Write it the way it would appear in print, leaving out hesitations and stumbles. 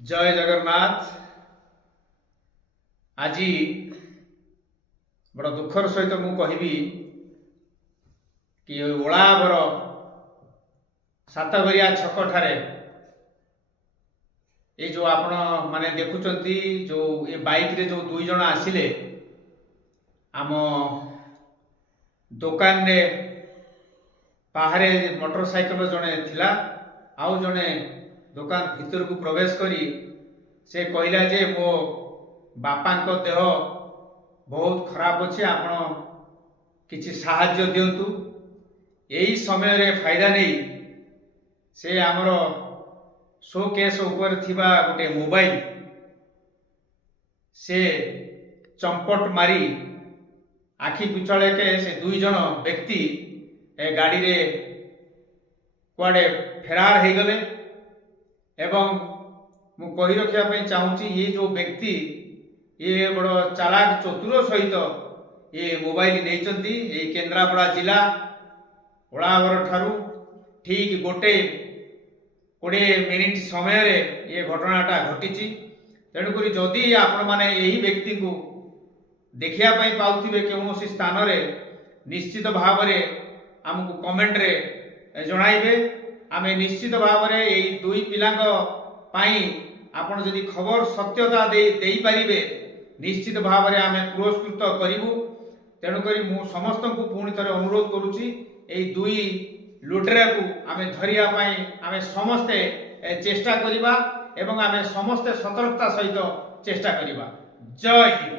जय जगन्नाथ। आज बड़ दुखर सहित मु कहबी कि ओलावर सातघरिया छक ठारे ये जो आपण माने देखुचंती जो ये बाइक रे जो दुई जन आसिले आम दुकान रे बाहरे मोटरसाइकेल जड़े थिला आउ जड़े दुकान भीतर को प्रवेश करी से कहला जे मो बापा देह बहुत खराब अच्छे आपण किसी साहाय्य दिंतु। यही समय रे फायदा नहीं से आमर शोकेस ऊपर थिबा गोटे मोबाइल से चंपट मारी आखि पिछले के से दुई जन व्यक्ति गाड़ी रे कुआडे फेरार हो गले। एवं मु कही रखा चाहूँगी ये जो व्यक्ति ये बड़ चालाक चतुर सहित ये मोबाइल नहीं केन्द्रापड़ा जिला ओलावर ठारू ठीक गोटे 20 मिनिट समय रे ये घटनाटा घटी। तेणुक जदि आपण मैंने यही व्यक्ति को देखा पाउथिबे कौन स्थान रे निश्चित भाव में आमको कमेंट रे जणाइबे। आमे निश्चित भाव में यही दुई पिलांग पाई आपण जदि खबर सत्यता दे पारिबे निश्चित भाव में आमे पुरस्कृत करिवु। तेणुक मु समस्त को पुणी थे अनुरोध करुच्ची यही दुई लुटेरा को आमे धरिया पाई आमे समस्ते चेष्टा करिबा एवं आमे समस्ते सतर्कता सहित चेष्टा करिबा। जय हिंद।